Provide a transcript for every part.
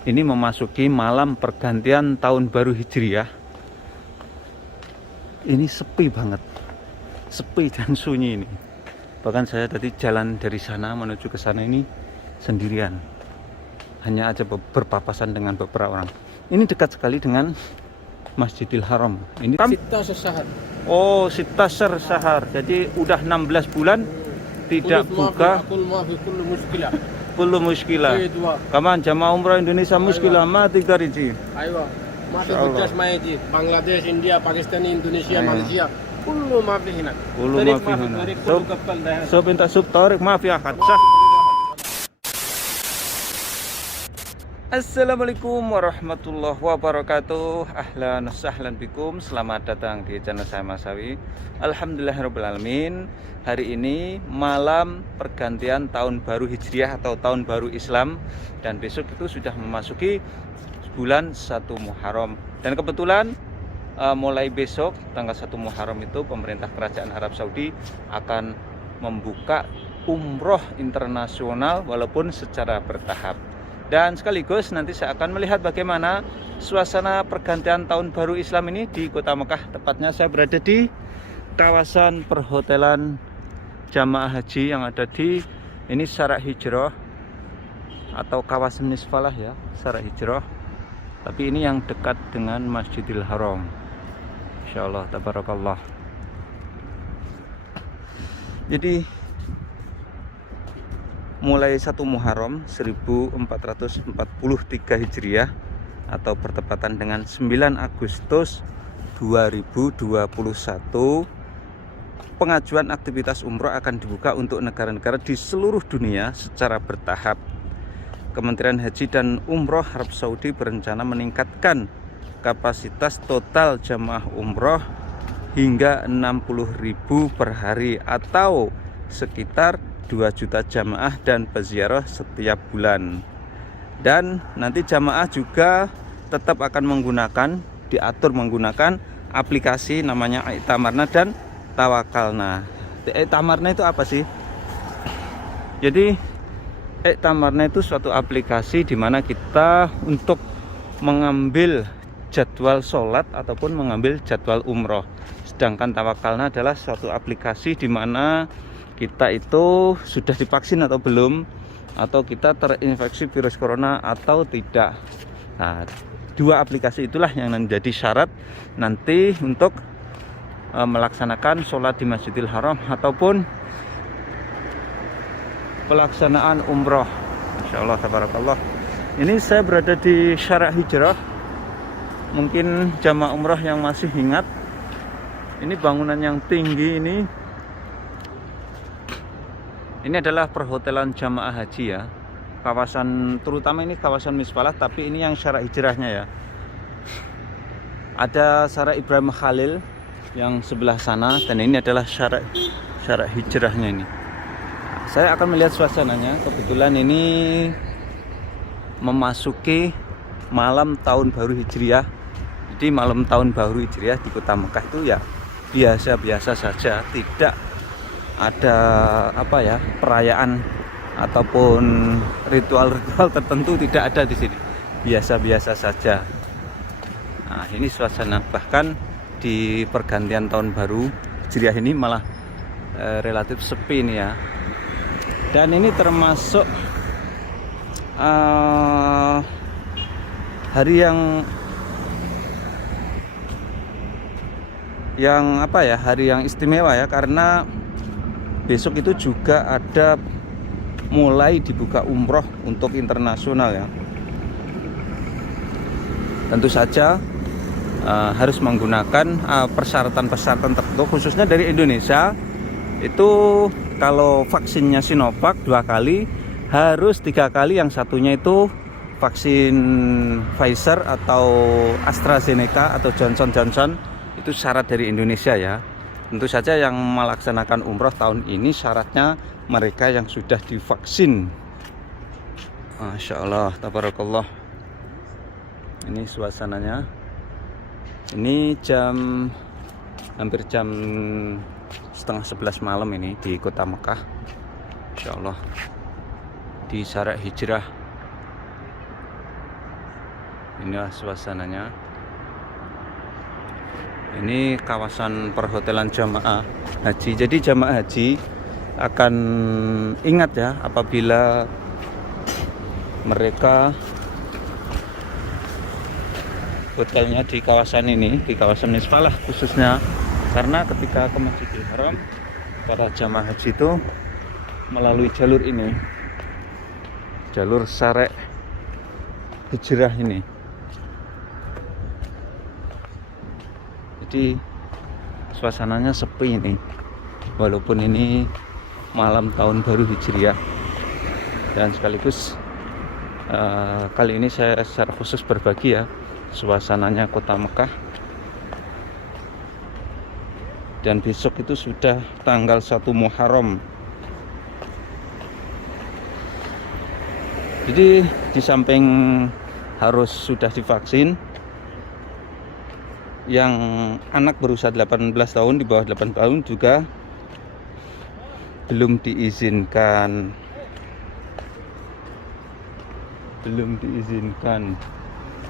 Ini memasuki malam pergantian tahun baru Hijriah. Ini sepi banget, sepi dan sunyi ini. Bahkan saya tadi jalan dari sana menuju ke sana ini sendirian, hanya aja berpapasan dengan beberapa orang. Ini dekat sekali dengan Masjidil Haram. Ini Sitasar Sahar. oh, Sitasar Sahar. Jadi udah 16 bulan tidak buka. Kullu muskilah. Kaman jamaah umrah Indonesia muskilah mati kariji. Ayo, masih berjas maji. Bangladesh, India, Pakistan, Indonesia, Malaysia. Kullu maafi hina. Kullu maafi hina. So minta sub tarik maaf ya katsah. Assalamualaikum warahmatullahi wabarakatuh. Ahlan sahlan bikum. Selamat datang di channel saya Mas Sawi. Alhamdulillahirobbilalamin. Hari ini malam pergantian tahun baru Hijriah atau tahun baru Islam, dan besok itu sudah memasuki bulan 1 Muharram. Dan kebetulan mulai besok tanggal 1 Muharram itu pemerintah kerajaan Arab Saudi akan membuka umroh internasional walaupun secara bertahap. Dan sekaligus nanti saya akan melihat bagaimana suasana pergantian tahun baru Islam ini di kota Mekah. Tepatnya saya berada di kawasan perhotelan jamaah haji yang ada di ini Syarak Hijrah atau kawasan Nisfalah ya, Syarak Hijrah. Tapi ini yang dekat dengan Masjidil Haram. Insyaallah tabarakallah. Jadi mulai 1 Muharram 1443 Hijriah atau bertepatan dengan 9 Agustus 2021, pengajuan aktivitas umroh akan dibuka untuk negara-negara di seluruh dunia secara bertahap. Kementerian Haji dan Umroh Arab Saudi berencana meningkatkan kapasitas total jamaah umroh hingga 60.000 per hari atau sekitar 2 juta jamaah dan peziarah setiap bulan. Dan nanti jamaah juga tetap akan diatur menggunakan aplikasi namanya I'tamarna dan Tawakalna. I'tamarna itu apa sih? Jadi I'tamarna itu suatu aplikasi di mana kita untuk mengambil jadwal sholat ataupun mengambil jadwal umroh. Sedangkan Tawakalna adalah suatu aplikasi di mana kita itu sudah divaksin atau belum, atau kita terinfeksi virus corona atau tidak. Nah, dua aplikasi itulah yang menjadi syarat nanti untuk melaksanakan sholat di Masjidil Haram ataupun pelaksanaan umroh. Insyaallah tabarakallah. Ini saya berada di Syarak Hijrah. Mungkin jamaah umroh yang masih ingat, ini bangunan yang tinggi ini. Ini adalah perhotelan jamaah haji ya. Kawasan, terutama ini kawasan Misfalah, tapi ini yang Syarak Hijrahnya ya. Ada Syarak Ibrahim Khalil yang sebelah sana, dan ini adalah Syarak Hijrahnya ini. Saya akan melihat suasananya. Kebetulan ini memasuki malam tahun baru Hijriah. Jadi malam tahun baru Hijriah di kota Mekah itu ya biasa-biasa saja, tidak ada perayaan ataupun ritual-ritual tertentu, tidak ada di sini. Biasa-biasa saja. Nah, ini suasana, bahkan di pergantian tahun baru Hijriah ini malah relatif sepi nih ya. Dan ini termasuk hari yang hari yang istimewa ya, karena besok itu juga ada mulai dibuka umroh untuk internasional ya. Tentu saja harus menggunakan persyaratan-persyaratan tertentu, khususnya dari Indonesia. Itu kalau vaksinnya Sinovac 2 kali, harus 3 kali, yang satunya itu vaksin Pfizer atau AstraZeneca atau Johnson & Johnson. Itu syarat dari Indonesia ya. Tentu saja yang melaksanakan umroh tahun ini syaratnya mereka yang sudah divaksin. Masya Allah tabarakallah. Ini suasananya. Ini hampir jam setengah 11 malam ini di kota Mekah. Insya Allah di Syarak Hijrah. Inilah suasananya. Ini kawasan perhotelan jamaah haji. Jadi jamaah haji akan ingat ya apabila mereka hotelnya di kawasan ini, di kawasan Misfalah khususnya, karena ketika ke Masjidil Haram para jamaah haji itu melalui jalur ini, jalur Syarek Hijrah ini. Jadi suasananya sepi ini, walaupun ini malam tahun baru Hijriah. Dan sekaligus kali ini saya secara khusus berbagi ya suasananya kota Mekah. Dan besok itu sudah tanggal 1 Muharram. Jadi di samping harus sudah divaksin, yang anak berusia 18 tahun, di bawah 8 tahun juga belum diizinkan.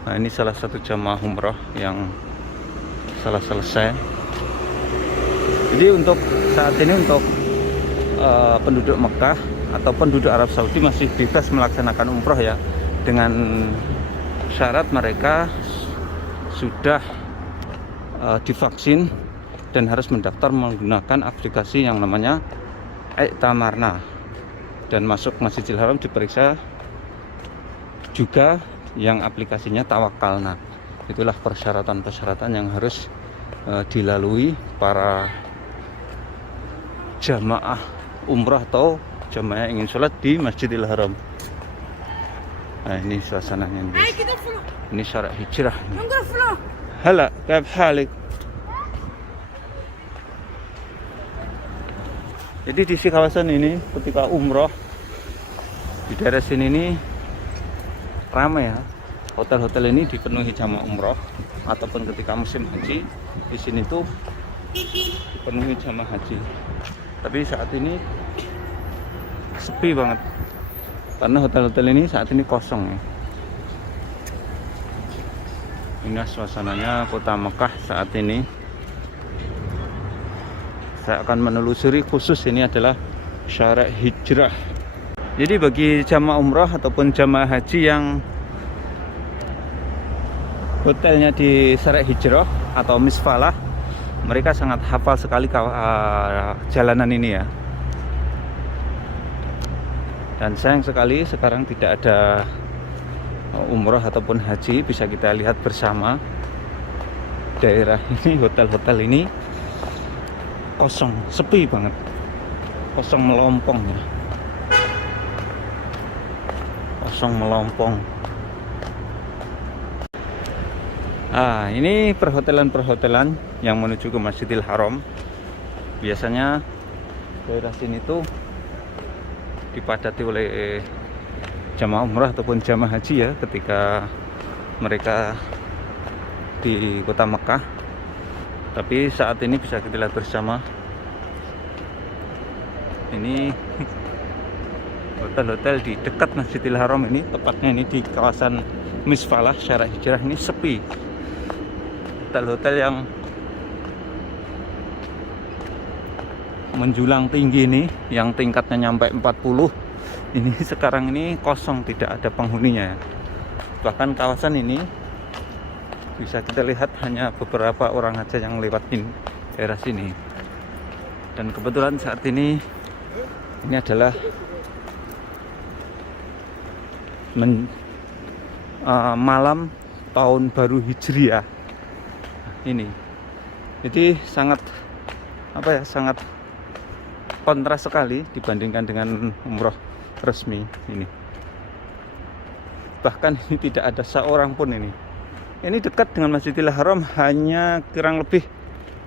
Nah, ini salah satu jamaah umroh yang salah selesai. Jadi untuk saat ini untuk penduduk Mekah atau penduduk Arab Saudi masih bebas melaksanakan umroh ya, dengan syarat mereka sudah divaksin dan harus mendaftar menggunakan aplikasi yang namanya I'tamarna, dan masuk Masjidil Haram diperiksa juga yang aplikasinya Tawakalna. Itulah persyaratan-persyaratan yang harus dilalui para jamaah umrah atau jamaah yang ingin sholat di Masjidil Haram. Nah, ini suasananya ini. Ini Syarek Hijrah. Hala, kayak halik. Jadi di kawasan ini ketika umroh di daerah sini ini ramai ya. Hotel-hotel ini dipenuhi jamaah umroh, ataupun ketika musim haji di sini tuh dipenuhi jamaah haji. Tapi saat ini sepi banget karena hotel-hotel ini saat ini kosong ya. Inilah suasananya kota Mekah saat ini. Saya akan menelusuri khusus ini adalah Syarek Hijrah. Jadi bagi jamaah umrah ataupun jamaah haji yang hotelnya di Syarek Hijrah atau Misfalah, mereka sangat hafal sekali jalanan ini ya. Dan sayang sekali sekarang tidak ada umroh ataupun haji. Bisa kita lihat bersama daerah ini, hotel-hotel ini kosong, sepi banget, kosong melompong ya, kosong melompong. Ini perhotelan-perhotelan yang menuju ke Masjidil Haram. Biasanya daerah sini tuh dipadati oleh jamaah umrah ataupun jamaah haji ya ketika mereka di kota Mekah. Tapi saat ini bisa kita lihat bersama, ini hotel-hotel di dekat Masjidil Haram ini, tepatnya ini di kawasan Misfalah Syarek Hijrah ini sepi. Hotel-hotel yang menjulang tinggi ini, yang tingkatnya nyampe 40, ini sekarang ini kosong, tidak ada penghuninya. Bahkan kawasan ini bisa kita lihat hanya beberapa orang aja yang lewatin daerah sini. Dan kebetulan saat ini adalah malam tahun baru Hijriah ini. Jadi sangat sangat kontras sekali dibandingkan dengan umroh resmi ini. Bahkan ini tidak ada seorang pun ini. Ini dekat dengan Masjidil Haram, hanya kurang lebih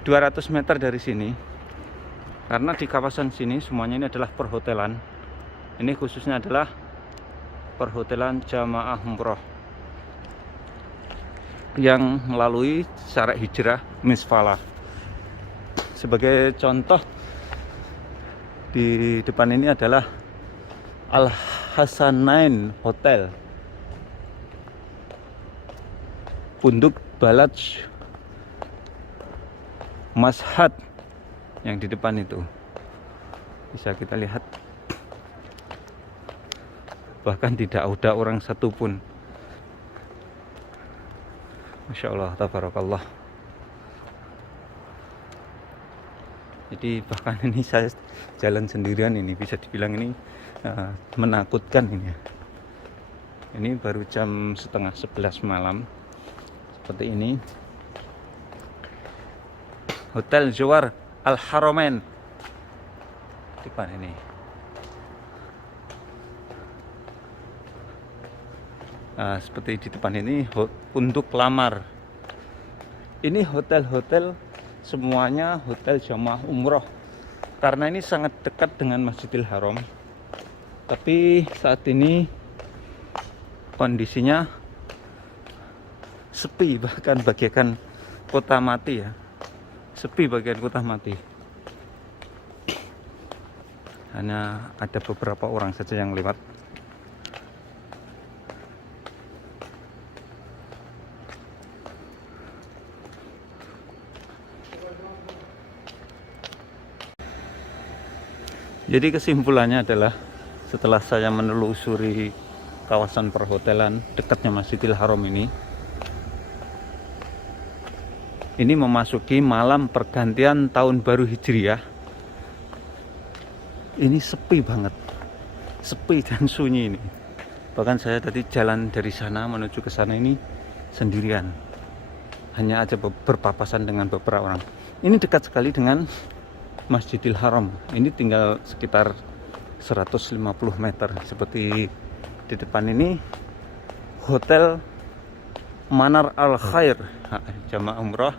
200 meter dari sini. Karena di kawasan sini semuanya ini adalah perhotelan. Ini khususnya adalah perhotelan jamaah umroh yang melalui Syarek Hijrah Misfalah. Sebagai contoh, di depan ini adalah Al Hasanain Hotel. Punduk Balaj Mashhad yang di depan itu bisa kita lihat, bahkan tidak ada orang satupun. Masya Allah, tabarakallah. Jadi bahkan ini saya jalan sendirian, ini bisa dibilang ini menakutkan ini ya. Ini baru jam setengah 11 malam seperti ini. Hotel Jawar Al Haramain depan ini. Seperti di depan ini untuk lamar. Ini hotel-hotel semuanya hotel jamaah umroh, karena ini sangat dekat dengan Masjidil Haram. Tapi saat ini kondisinya sepi, bahkan bagaikan kota mati ya. Sepi bagian kota mati. Hanya ada beberapa orang saja yang lewat. Jadi kesimpulannya adalah setelah saya menelusuri kawasan perhotelan dekatnya Masjidil Haram ini memasuki malam pergantian tahun baru Hijriah. Ini sepi banget, sepi dan sunyi ini. Bahkan saya tadi jalan dari sana menuju ke sana ini sendirian, hanya aja berpapasan dengan beberapa orang. Ini dekat sekali dengan Masjidil Haram. Ini tinggal sekitar 150 meter. Seperti di depan ini Hotel Manar Al Khair. Jamaah umrah,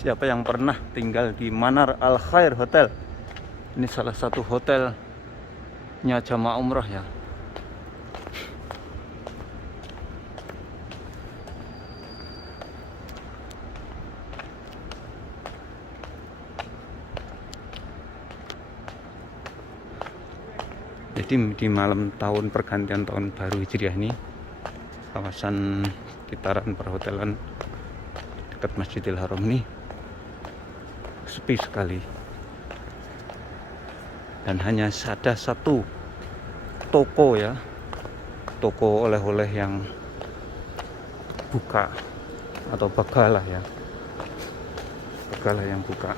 siapa yang pernah tinggal di Manar Al Khair Hotel, ini salah satu hotelnya jamaah umrah ya. Jadi di malam tahun pergantian tahun baru Hijriah ini, kawasan sekitaran perhotelan dekat Masjidil Haram ini sepi sekali, dan hanya ada satu toko ya, toko oleh-oleh yang buka, atau bagalah ya, bagalah yang buka.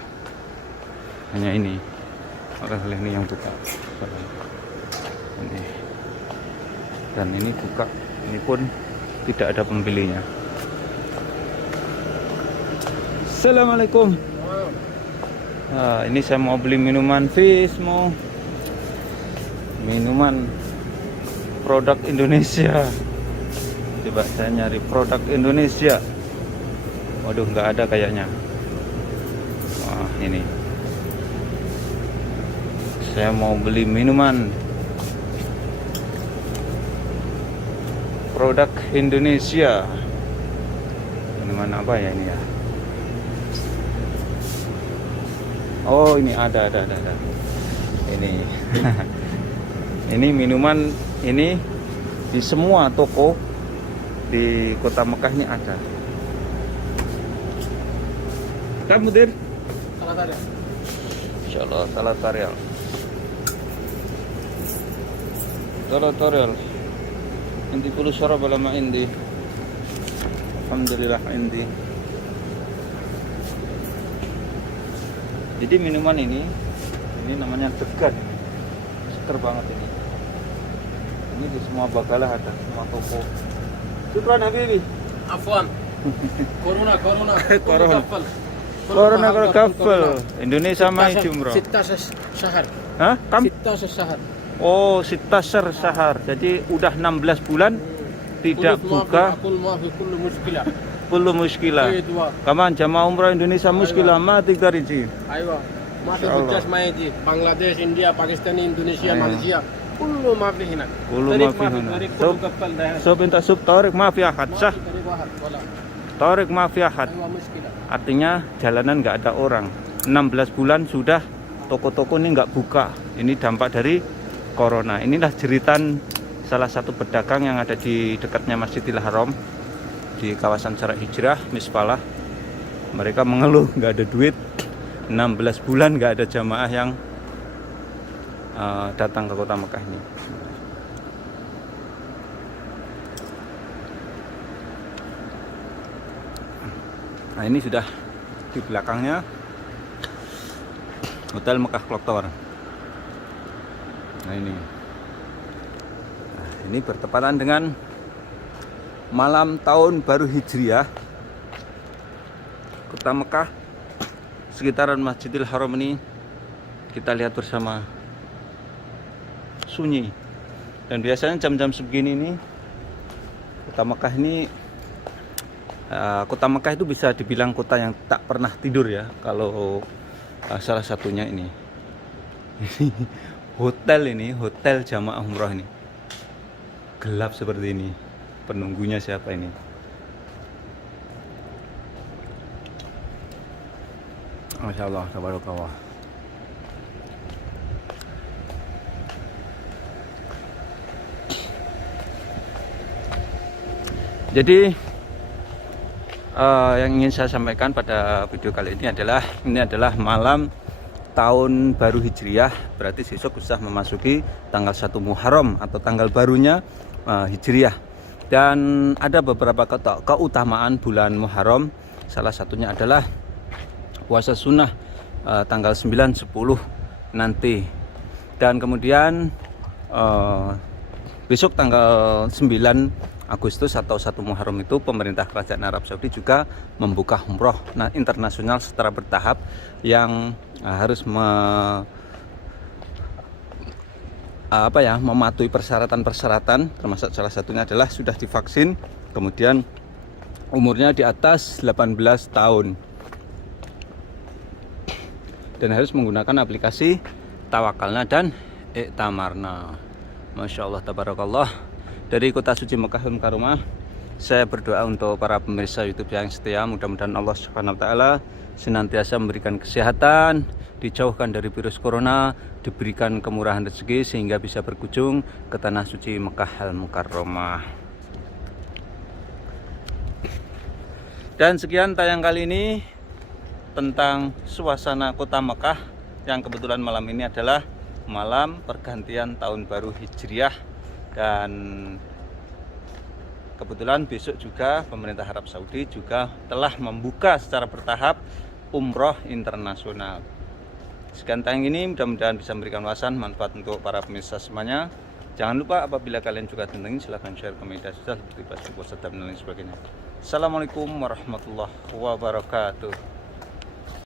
Hanya ini oleh-oleh ini yang buka ini. Dan ini buka, ini pun tidak ada pembelinya. Assalamualaikum. Ini saya mau beli minuman Vismo, minuman produk Indonesia. Coba saya nyari produk Indonesia. Waduh, nggak ada kayaknya. Wah, ini saya mau beli minuman produk Indonesia. Minuman apa ya ini ya? Oh, ini ada. Ini ini minuman ini di semua toko di kota Mekah ini ada. Kamu dir? Salah ya. Insyaallah salah tarial. Salah tarial. Indi puluh syarab lama indi. Alhamdulillah indi. Jadi minuman ini namanya degan. Seger banget ini. Ini di semua bagalah ada, semua toko. Syukran Habibi. Afwan. Corona. Corona kafal. Indonesia mai umrah. 16 syahar. Hah? Kam? 16 syahar. Oh, 16 syahar. Jadi udah 16 bulan tidak buka. Kullu muskilah. Kaman jamaah umrah Indonesia muskilah ma tigariji. Aywa. Maafi hujjaj mai ji. Bangladesh, India, Pakistan, Indonesia, Malaysia. Kullu maafi hina. Kullu maafi hina. So pinta sub tarik maaf ya hadsah. Tarik maaf ya had. Artinya jalanan nggak ada orang. 16 bulan sudah toko-toko ini nggak buka. Ini dampak dari corona. Inilah jeritan salah satu pedagang yang ada di dekatnya Masjidil Haram. di kawasan Syarak Hijrah Misfalah. Mereka mengeluh nggak ada duit, 16 bulan nggak ada jamaah yang datang ke kota Mekah ini. Nah, ini sudah di belakangnya Hotel Mekah Clock Tower. Nah, ini bertepatan dengan malam tahun baru Hijriah. Kota Mekah, sekitaran Masjidil Haram ini kita lihat bersama sunyi. Dan biasanya jam-jam segini nih Kota Mekah ini Kota Mekah itu bisa dibilang kota yang tak pernah tidur ya. Kalau salah satunya ini hotel jamaah umroh ini gelap seperti ini. Penunggunya siapa ini? Masya Allah, tabarakallah. Jadi yang ingin saya sampaikan pada video kali ini adalah malam tahun baru Hijriah. Berarti besok sudah memasuki tanggal 1 Muharram atau tanggal barunya Hijriah. Dan ada beberapa keutamaan bulan Muharram. Salah satunya adalah puasa sunnah tanggal 9, 10 nanti. Dan kemudian besok tanggal 9 Agustus atau 1 Muharram itu pemerintah Kerajaan Arab Saudi juga membuka umroh internasional secara bertahap yang harus mematuhi persyaratan, termasuk salah satunya adalah sudah divaksin, kemudian umurnya di atas 18 tahun dan harus menggunakan aplikasi Tawakalna dan Iktamarna. Masya Allah, tabarakallah. Dari kota suci Mekah Mukarramah, saya berdoa untuk para pemirsa YouTube yang setia. Mudah-mudahan Allah Subhanahu wa taala senantiasa memberikan kesehatan, dijauhkan dari virus corona, diberikan kemurahan rezeki sehingga bisa berkunjung ke tanah suci Mekah Mukarramah. Dan sekian tayang kali ini tentang suasana kota Mekah yang kebetulan malam ini adalah malam pergantian tahun baru Hijriah. Dan kebetulan besok juga pemerintah Arab Saudi juga telah membuka secara bertahap umroh internasional. Sekian tayang ini mudah-mudahan bisa memberikan wawasan manfaat untuk para pemirsa semuanya. Jangan lupa apabila kalian juga tentang silahkan share ke media sosial seperti Facebook, WhatsApp dan lain sebagainya. Assalamualaikum warahmatullahi wabarakatuh.